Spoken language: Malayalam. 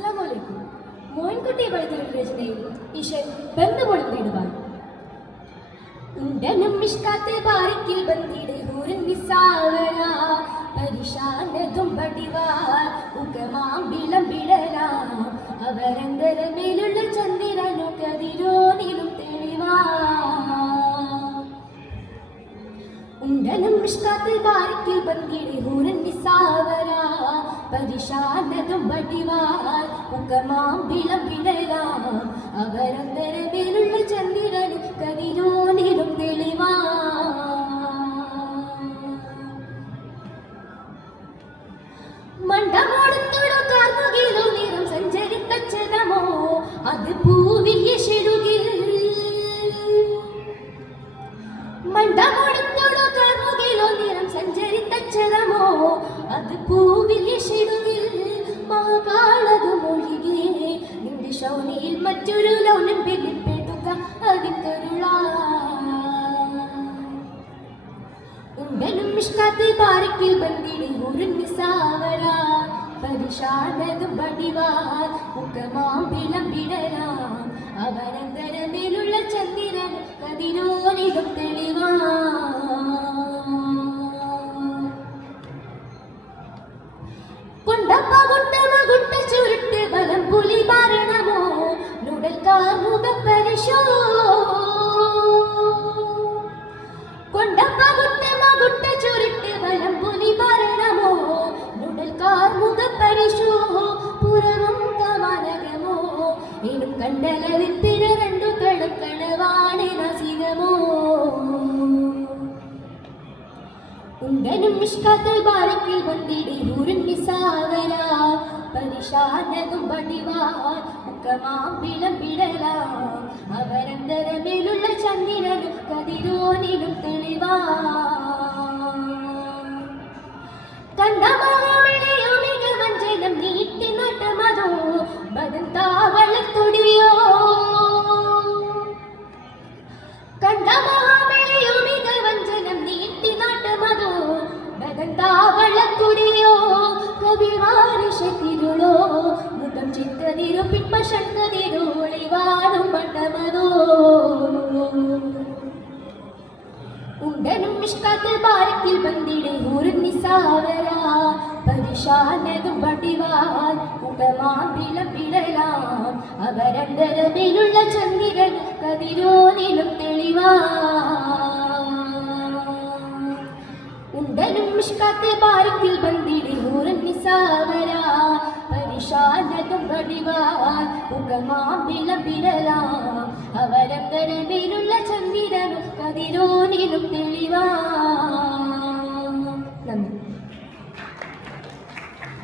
അസ്സലാമലൈക്കും. മോയിൻകുട്ടി വഴുതലിൽ രചനയിൽ ഈശ്വർ ബന്ധമൊളിവിടുവാൻ ഉണ്ടനും മിഷ്കാത്തെ ബാരിക്കിൽ ബന്ദിടെ ഹൂരൻ നിസാവര പരിശാനതും പടിവാൽ ഉകമാം വിളംബിടലാം അവരന്തരമേലുള്ള ചന്ദ്രനു കതിരോനിലും തെളിവാ ഉണ്ടനും മിഷ്കാത്തെ ബാരിക്കിൽ ബന്ദിടെ ഹൂരൻ നിസാവര പരിശാനതും പടിവാൽ ഉകമാം വിളംബിടലാം അവരന്തരമേലുള്ള ചന്ദ്രനു കതിരോനിലും തെളിവാ മണ്ടമോടുത്തോടോ കാർമുകിലോ നിറം സഞ്ചരിത്തച്ചതമോ അത് പൂവിൽ യെശിടുകിൽ മണ്ടമോടുത്തോടോ കാർമുകിലോ നിറം സഞ്ചരിത്തച്ചതമോ അത് പൂവിൽ യെശിടുകിൽ മഹാകാളതു മൊഴികെ നിന്റെ ശൗനിയിൽ മറ്റൊരു ലൗനം വെളിപ്പെടുക അതിക്കരുളാ ഉണ്ടനും മിഷ്കാത്തെ ബാരിക്കിൽ ബന്ദിടെ ഹൂരൻ നിസാവര പരിശാനതും പടിവാൽ ഉകമാം വിളംബിടലാം അവരന്തരമേലുള്ള ചന്ദ്രൻ കതിരോനിലും തെളിവാ കൊണ്ടപ്പകുട്ടമകുട്ട ചുരുട്ട് ബലം പുലി ഭരണമോ നുടൽ കാർമുക പരിശോ കൊണ്ടപ്പകുട്ടമകുട്ട ചുരുട്ട് ബലം പുലി ഭരണമോ നുടൽ കാർമുക പരിശോ പുറവും കമാനകമോ ഇനും കണ്ടലവിത്തിര രണ്ടു കണക്കണവാണി നസികമോ ഉണ്ടനും മിഷ്കാത്തെ ബാരിക്കിൽ ബന്ദിടെ ഹൂരൻ നിസാവര പരിശാനതും പടിവാൽ ഉകമാം വിളംബിടലാം അവരന്തരമേലുള്ള ചന്ദ്രനും കതിരോനിലും തെളിവാ കണ്ടമാവിളിയോ മികവഞ്ചനം നീട്ടി നട്ടമതോ ബദൻ താവളത്തൊടിയോ കണ്ടമാവിളിയോ മികവഞ്ചനം നീട്ടി നട്ടമതോ ബദൻ താവളത്തൊടിയോ കവിവാരിഷത്തിരുളോ മുഖം ചിത്തതിരു പിൻപഷക്കതിരു ഒളിവാടും മണ്ടമതോ ഉണ്ടനും മിഷ്കാത്തെ ബാരിക്കിൽ ബന്ദിടെ ഹൂരൻ നിസാവര പരിശാനതും പടിവാൽ ഉകമാം വിളംബിടലാം അവരന്തരമേലുള്ള ചന്ദ്രൻ കതിരോനിലും തെളിവാ ഉണ്ടനും മിഷ്കാത്തെ ബാരിക്കിൽ ബന്ദിടെ ഹൂരൻ നിസാവര പരിശാനതും പടിവാൽ ഉകമാം വിളംബിടലാം അവരന്തരമേലുള്ള ചന്ദ്രനും കതിരോനിലും തെളിവാ